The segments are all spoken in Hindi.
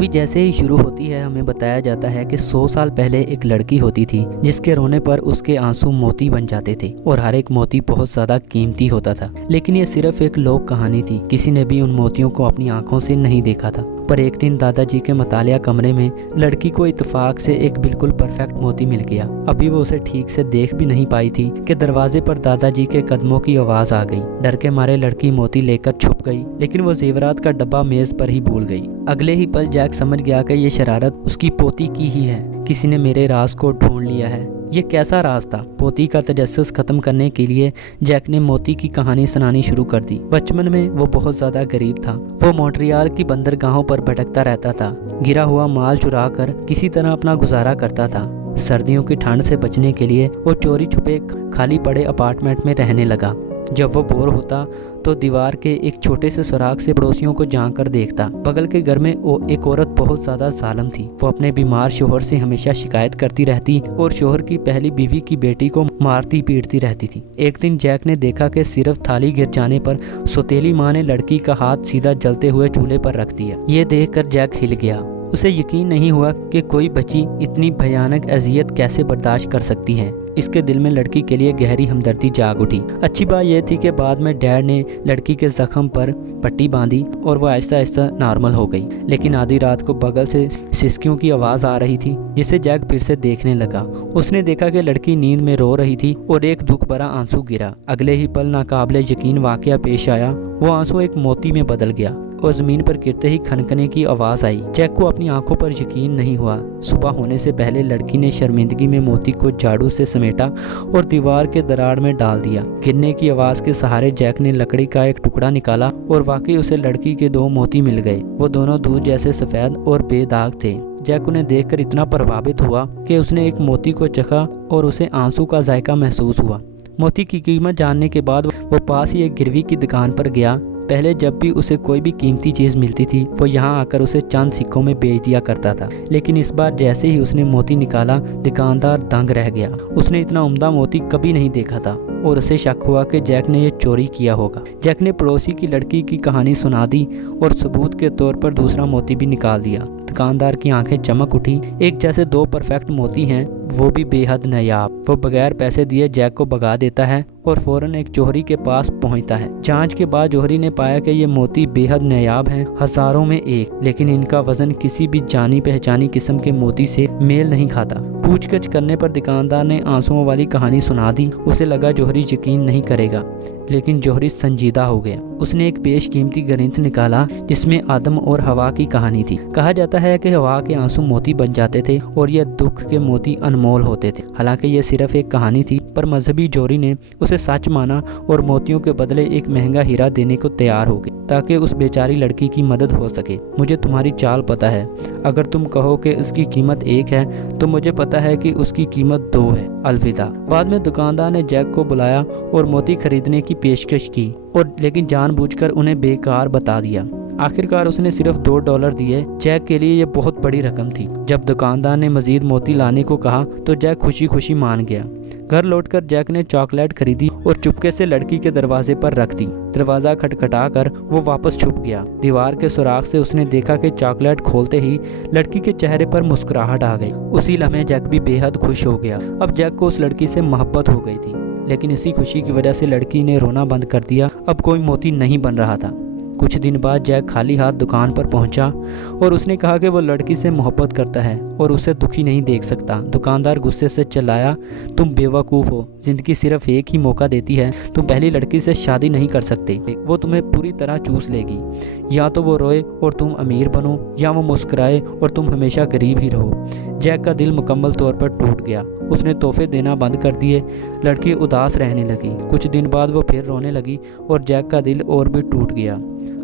मूवी जैसे ही शुरू होती है हमें बताया जाता है कि 100 साल पहले एक लड़की होती थी जिसके रोने पर उसके आंसू मोती बन जाते थे और हर एक मोती बहुत ज्यादा कीमती होता था। लेकिन ये सिर्फ एक लोक कहानी थी, किसी ने भी उन मोतियों को अपनी आंखों से नहीं देखा था। पर एक दिन दादाजी के मतालिया कमरे में लड़की को इत्तेफाक से एक बिल्कुल परफेक्ट मोती मिल गया। अभी वो उसे ठीक से देख भी नहीं पाई थी कि दरवाजे पर दादाजी के कदमों की आवाज आ गई। डर के मारे लड़की मोती लेकर छुप गई, लेकिन वो जेवरात का डब्बा मेज पर ही भूल गई। अगले ही पल जैक समझ गया कि ये शरारत उसकी पोती की ही है। किसी ने मेरे राज को ढूंढ लिया है। ये कैसा राज था? पोती का तजस्सुस खत्म करने के लिए जैक ने मोती की कहानी सुनानी शुरू कर दी। बचपन में वो बहुत ज्यादा गरीब था। वो मॉन्ट्रियल की बंदरगाहों पर भटकता रहता था, गिरा हुआ माल चुरा कर किसी तरह अपना गुजारा करता था। सर्दियों की ठंड से बचने के लिए वो चोरी छुपे खाली पड़े अपार्टमेंट में रहने लगा। जब वो बोर होता तो दीवार के एक छोटे से सुराग से पड़ोसियों को झांक कर देखता। बगल के घर में एक औरत बहुत ज्यादा जालिम थी। वो अपने बीमार शोहर से हमेशा शिकायत करती रहती और शोहर की पहली बीवी की बेटी को मारती पीटती रहती थी। एक दिन जैक ने देखा कि सिर्फ थाली गिर जाने पर सौतेली माँ ने लड़की का हाथ सीधा जलते हुए चूल्हे पर रख दिया। ये देखकर जैक हिल गया। उसे यकीन नहीं हुआ कि कोई बच्ची इतनी भयानक अजियत कैसे बर्दाश्त कर सकती है। इसके दिल में लड़की के लिए गहरी हमदर्दी जाग उठी। अच्छी बात यह थी कि बाद में डैड ने लड़की के जख्म पर पट्टी बांधी और वो आहिस्ता आहिस्ता नॉर्मल हो गई। लेकिन आधी रात को बगल से सिसकियों की आवाज़ आ रही थी, जिसे जैक फिर से देखने लगा। उसने देखा कि लड़की नींद में रो रही थी और एक दुख भरा आंसू गिरा। अगले ही पल नाकाबिले यकीन वाकया पेश आया। वो आंसू एक मोती में बदल गया और जमीन पर गिरते ही खनखने की आवाज आई। जैक को अपनी आंखों पर यकीन नहीं हुआ। सुबह होने से पहले लड़की ने शर्मिंदगी में मोती को झाड़ू से समेटा और दीवार के दरार में डाल दिया। गिरने की आवाज के सहारे जैक ने लकड़ी का एक टुकड़ा निकाला और वाकई उसे लड़की के 2 मोती मिल गए। वो दोनों दूध जैसे सफेद और बेदाग थे। जैक उन्हें देखकर इतना प्रभावित हुआ कि उसने एक मोती को चखा और उसे आंसू का जायका महसूस हुआ। मोती की कीमत जानने के बाद वो पास ही एक गिरवी की दुकान पर गया। पहले जब भी उसे कोई भी कीमती चीज मिलती थी वो यहाँ आकर उसे चंद सिक्कों में बेच दिया करता था। लेकिन इस बार जैसे ही उसने मोती निकाला, दुकानदार दंग रह गया। उसने इतना उम्दा मोती कभी नहीं देखा था और उसे शक हुआ कि जैक ने यह चोरी किया होगा। जैक ने पड़ोसी की लड़की की कहानी सुना दी और सबूत के तौर पर दूसरा मोती भी निकाल दिया। दुकानदार की आंखें चमक उठी। एक जैसे 2 परफेक्ट मोती हैं, वो भी बेहद नायाब। वो बगैर पैसे दिए जैक को भगा देता है और फौरन एक जौहरी के पास पहुंचता है। जांच के बाद जौहरी ने पाया कि ये मोती बेहद नायाब हैं, हजारों में एक, लेकिन इनका वजन किसी भी जानी पहचानी किस्म के मोती से मेल नहीं खाता। पूछगछ करने पर दुकानदार ने आंसुओं वाली कहानी सुना दी। उसे लगा जौहरी यकीन नहीं करेगा, लेकिन जौहरी संजीदा हो गया। उसने एक बेशकीमती ग्रंथ निकाला जिसमें आदम और हवा की कहानी थी। कहा जाता है कि हवा के आंसू मोती बन जाते थे और यह दुख के मोती अनमोल होते थे। हालांकि यह सिर्फ एक कहानी थी, पर मजहबी जौहरी ने उसे सच माना और मोतियों के बदले एक महंगा हीरा देने को तैयार हो गए ताकि उस बेचारी लड़की की मदद हो सके। मुझे तुम्हारी चाल पता है। अगर तुम कहो कि उसकी कीमत 1 है तो मुझे पता है कि उसकी कीमत 2 है। अलविदा। बाद में दुकानदार ने जैक को बुलाया और मोती खरीदने की पेशकश की और लेकिन जानबूझकर उन्हें बेकार बता दिया। आखिरकार उसने सिर्फ $2 दिए। जैक के लिए यह बहुत बड़ी रकम थी। जब दुकानदार ने मजीद मोती लाने को कहा तो जैक खुशी खुशी मान गया। घर लौटकर जैक ने चॉकलेट खरीदी और चुपके से लड़की के दरवाजे पर रख दी। दरवाजा खटखटाकर वो वापस छुप गया। दीवार के सुराख से उसने देखा कि चॉकलेट खोलते ही लड़की के चेहरे पर मुस्कुराहट आ गई। उसी लम्हे जैक भी बेहद खुश हो गया। अब जैक को उस लड़की से मोहब्बत हो गई थी, लेकिन इसी खुशी की वजह से लड़की ने रोना बंद कर दिया। अब कोई मोती नहीं बन रहा था। कुछ दिन बाद जैक खाली हाथ दुकान पर पहुंचा और उसने कहा कि वो लड़की से मोहब्बत करता है और उसे दुखी नहीं देख सकता। दुकानदार गुस्से से चिल्लाया, तुम बेवकूफ़ हो। जिंदगी सिर्फ एक ही मौका देती है। तुम पहली लड़की से शादी नहीं कर सकते। वो तुम्हें पूरी तरह चूस लेगी। या तो वो रोए और तुम अमीर बनो, या वो मुस्कुराए और तुम हमेशा गरीब ही रहो। जैक का दिल मुकम्मल तौर पर टूट गया। उसने तोहफे देना बंद कर दिए। लड़की उदास रहने लगी। कुछ दिन बाद वो फिर रोने लगी और जैक का दिल और भी टूट गया।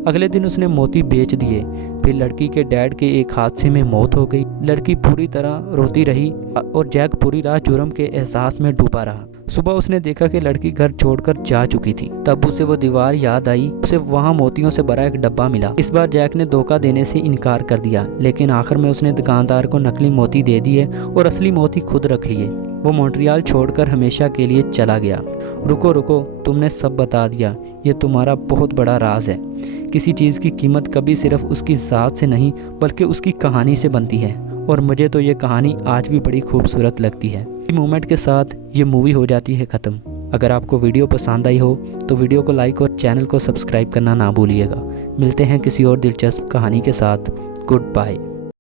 अगले दिन उसने मोती बेच दिए। फिर लड़की के डैड के एक हादसे में मौत हो गई। लड़की पूरी तरह रोती रही और जैक पूरी रात जुर्म के एहसास में डूबा रहा। सुबह उसने देखा कि लड़की घर छोड़कर जा चुकी थी। तब उसे वो दीवार याद आई। उसे वहाँ मोतियों से भरा एक डब्बा मिला। इस बार जैक ने धोखा देने से इनकार कर दिया, लेकिन आखिर में उसने दुकानदार को नकली मोती दे दिए और असली मोती खुद रख लिए। वो मॉन्ट्रियल छोड़कर हमेशा के लिए चला गया। रुको रुको, तुमने सब बता दिया। ये तुम्हारा बहुत बड़ा राज है। किसी चीज़ की कीमत कभी सिर्फ उसकी साथ से नहीं बल्कि उसकी कहानी से बनती है। और मुझे तो ये कहानी आज भी बड़ी खूबसूरत लगती है। इस मोमेंट के साथ ये मूवी हो जाती है ख़त्म। अगर आपको वीडियो पसंद आई हो तो वीडियो को लाइक और चैनल को सब्सक्राइब करना ना भूलिएगा। मिलते हैं किसी और दिलचस्प कहानी के साथ। Good bye.